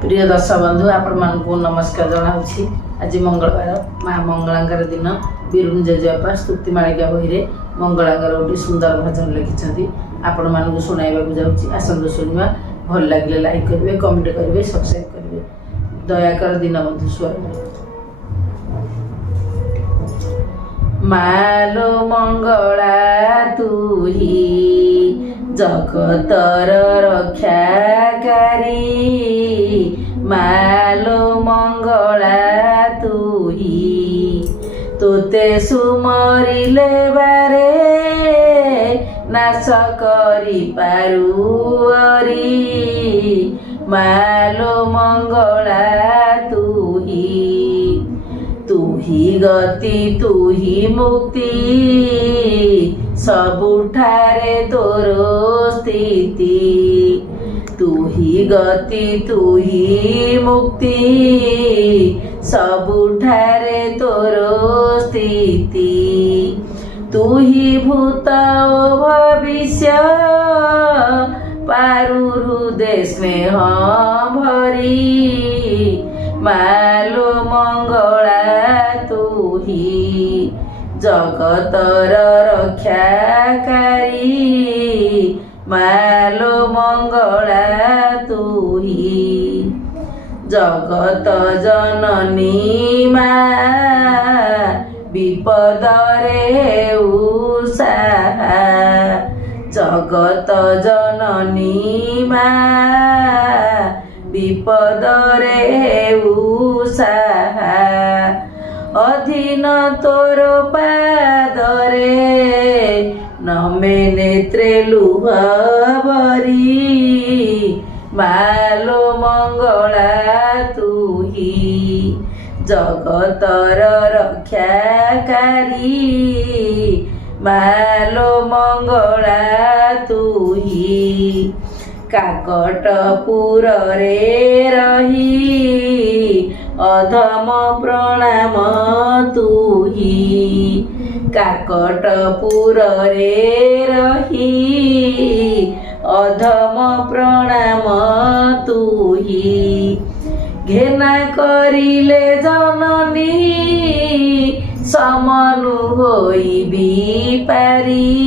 प्रिय दर्शक बंधु आपण मानकु नमस्कार जनाऊँगी। आज मंगलवार माँ मंगलांकर दिन बिरुन जेजेबापा स्तुति मालिका बही रे मंगलांकर गोटे सुंदर भजन लिखिं आपण मानकु शुणाइबाकु जाउछि। आसंतु शुणिबा। भल लागिले लाइक करेंगे, कमेंट करेंगे, सब्सक्राइब करेंगे। दयाकर दीनबंधु स्वर मालो मंगला तू ही जगतर रक्षाकारी, मालो मंगला तू ही तोते सुमरिले बारे नाश करी पारुअरी, मालो मंगला तू ही गति तू ही मुक्ति सबुठारे तोरो स्थिति, तू ही गति तू ही मुक्ति सबुठारे तोरो स्थिति, तू ही भूत भविष्य पारु हृदय स्नेह भरी, मालो मंगला तू ही जगतर रक्षाकारी, मालो मंगला तू ही जगत जननी माँ विपद रे उषा, जगत जननी माँ विपद रे उषा, अधीन तोर पादरे नमे नेत्रे लुह भरी, मालो मंगला तू ही जगतर रक्षाकारी, मालो मंगला तू ही काकटपुर रे रही अधम प्रणाम तू ही, काकटपुर रे रही अधम प्रणाम तू ही, घेना करिले जननी समनु होई भी पारी,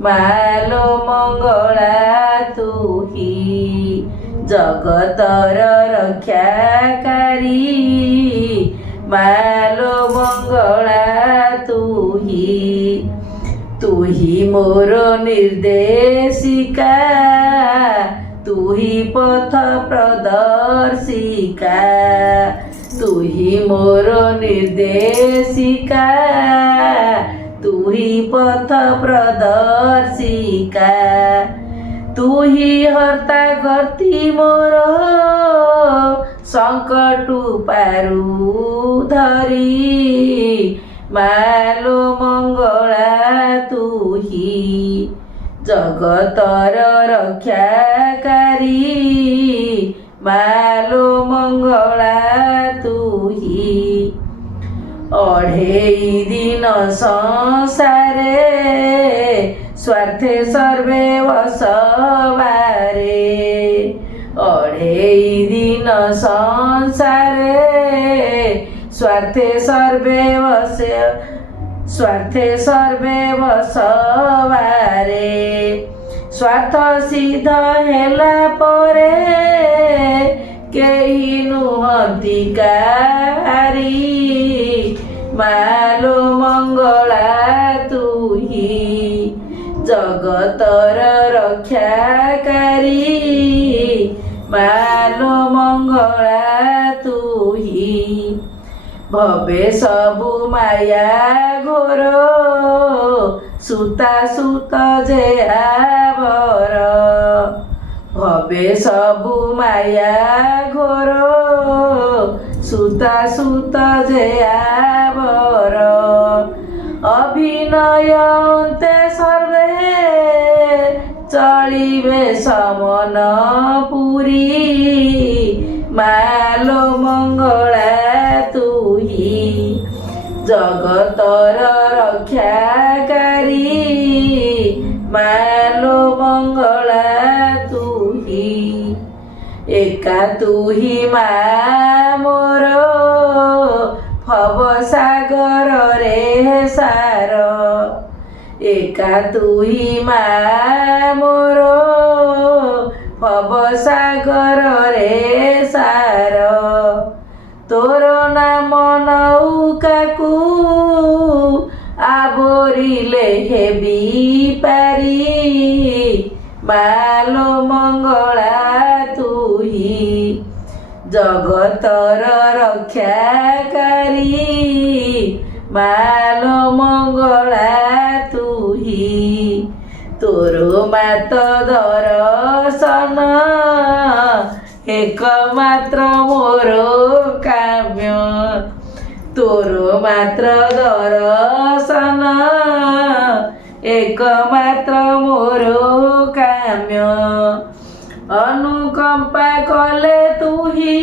मालो मंगला तू ही जगतर रक्षाकारी, मालो मंगला तू ही मोर निर्देशिका, तू ही पथ प्रदर्शिका, तू ही मोर निर्देशिका, तू ही पथ प्रदर्शिका, तू ही हर्ता गर्ती मोर संकटु पारु धरी, मालो मंगला तू ही जगतर रक्षाकारी, मालो मंगला तू ही अढ़ेई दिन संसारे स्वार्थे सर्वे वसवारे, अढ़ेई दिन संसारे स्वार्थे सर्वे वसवारे, स्वार्थ सिद्ध हेला परे केही नुहंती कारी, मालो मंगला तू ही जगतर रक्षाकारी, मालो मंगला तू ही भवे सबु माया घोर सुता सुत जे आवर, भवे सबु माया घोर सुता सुत जे आवर, अभिनय अन्ते सर्वे चलिबे समन पुरी, मालो मंगला तू ही जगतर रक्षाकारी, मालो मंगला तू ही एका तू ही मा मोर भव सागर रे सार एका तू ही मा मोर भव सागर रे सार तोर नाम नौकाकू आबोरिले हेबी पारी मालो मंगला तुही जगतर रक्षाकारी मालो मंगला तुही तोर मात दर्शन एकमात्र मोर काम्य तोर मात्र दर्शन एकमात्र मोर काम्य अनुकंपा कले तुही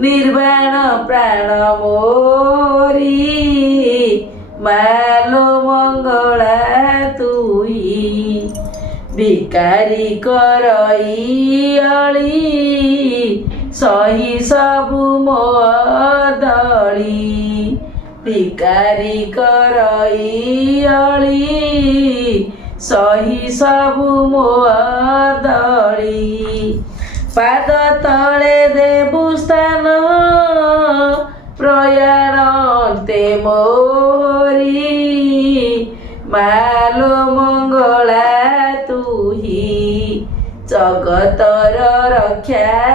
निर्वाण प्राण मोरी मालो मंगला तुही भिकारी करई अली सही सबु मो दली भिकारी करई अली सही सबु मो दली पाद तले देबु स्थान प्रयाणते मोरी मालो मंगला तुही जगतर रक्षा